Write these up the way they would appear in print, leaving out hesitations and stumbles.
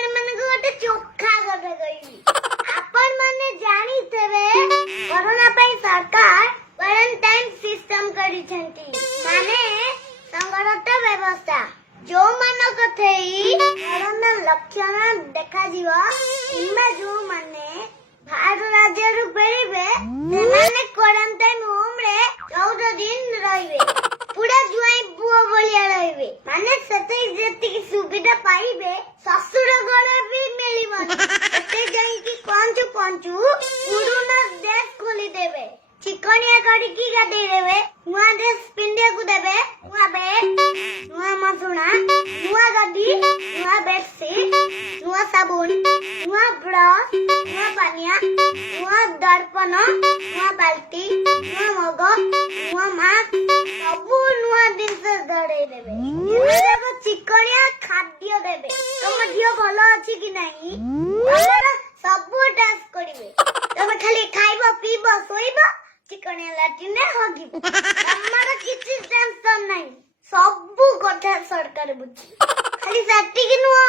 आपण मन को गोटे चोखा कथा कहिबी आपण माने जानी थेबे कोरोना पई सरकार क्वारंटाइन सिस्टम करी छंती माने संगठित व्यवस्था जो मन कथेई कोरोना लक्षण देखा जीवा किंबा जो माने बाहर राज्य रु फेरिबे सेमाने क्वारंटाइन होम रे 14 दिन रहिबे पूरा जुआई बुआ बोलिया रहिबे माने सते जेति सुविधा पाइबे ससुर घर भी मिलिबन एते जाई कि पंचु पुरुना देश खोली देबे चिकनिया करी की गादे देबे नुआ ड्रेस पिंडिया को देबे नुआ बेड नुआ मसुना नुआ गद्दी नुआ बेडशीट नुआ साबुन नुआ ब्रश नुआ पानिया नुआ दर्पण नुआ बाल्टी नुआ मग नुआ मास्क सबु नुआ जिनस दड़े देबे एबे चिकनिया खाद्य देबे तम दियो भलो अछि कि नाही हमरा सबु टेस्ट करिवे तमे खाली खाइबो पीबो सोइबो चिकनिया लाटिने होगी हमरा किछि टेंशन नाही सबु कथा सरकार बुझी खाली साटी कि नुआ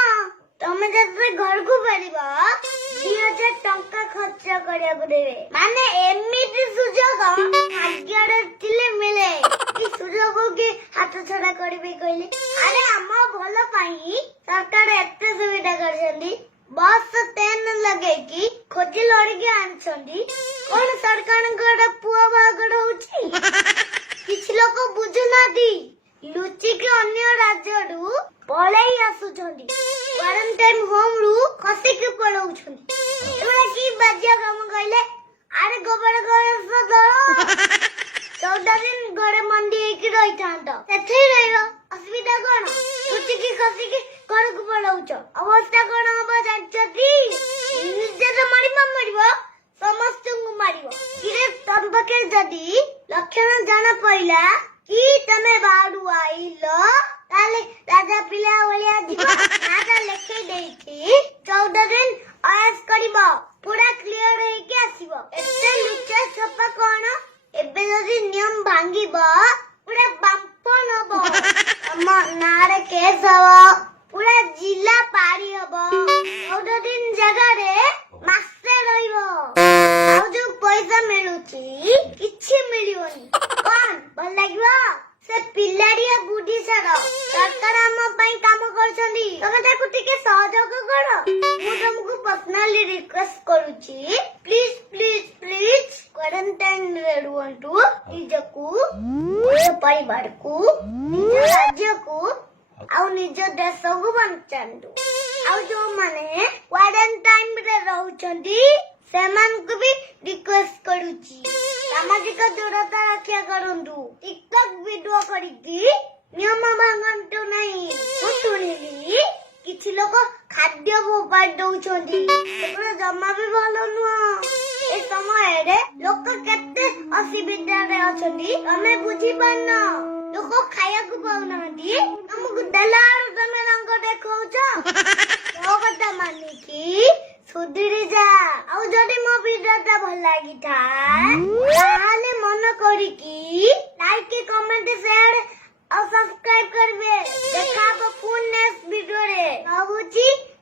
तमे जब घर को परिबा 2000 टंका खर्च करिया देबे माने एमिति सुजोग भाग्यरे तिले मिले ई सुजोग के हाथ छड़ा करबे कहले अरे हम भलो पाई सरकार एते सुविधा करछंदी बस तेन लगे कि खोजी लड़के आनछंदी कोन सरकार गड पुआ बागड होची किछ लोक बुझुनादी लुचि के अन्य राज्य रु पळेई आसुछंदी क्वारंटाइन होम रु खसी के पळौछंदी एबे की बाज्य काम कइले अरे गोबर घर दो 14 दिन घरे मंदी एक रही थांतो सेथि रहलो असुविधा कोन लुचि के खसी के घर को पळौछ अवस्था कोन अब जानछती निजे तो मारिबो समस्त को मारिबो किरे तंबके जदी लक्षण जाना पइला कि तमे बाडू आइलो ताले राजा पिला ओलिया जीवा नाटा लेखे देइथि 14 दिन आयस करिबो पूरा क्लियर है के आसीबो एते लुचा छपा कोन एबे जदी नियम भांगीबो पूरा बांपन हबो हम नारे केस हबो पूरा जिला पारी हबो 14 दिन जगह रे मासे रहिबो आउ जो पैसा मिलुची किछि मिलियोनी कोन भल लागिबो से पिल्लाडिया बुढी छाड़ सरकार हम पई काम करछंदी तमे ताकू टिके सहयोग करो मु तुमको पर्सनली रिक्वेस्ट करूची प्लीज प्लीज प्लीज क्वारंटाइन रे रुंटू निजकू निज परिवार को निज राज्य को आउ निज देश को बंचांदु आउ जो माने क्वारंटाइन रे रहउछंदी सेमान को भी रिक्वेस्ट करूची सामाजिक दूरता रक्षा करंतु टिकटॉक वीडियो करिकी नियम भांगंतु नहीं सुनिली किछि लोक खाद्य फोपाड़ दउछंदी एकरा जम्मा भी भलो नुह ए समय रे लोक केते असुविधा रे अछंदी तमे बुझी पारन लोक खाया को पाउनांदी हमकु दलार तमे रंग देखौछ तो कथा मानी की सुधीरी जा आउ जदि मो वीडियोटा भल लागी था ताले मन करी की लाइक के कमेंट शेयर और सब्सक्राइब करबे देखा पुन नेक्स्ट वीडियो रे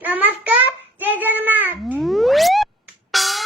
नमस्कार जय जगन्नाथ।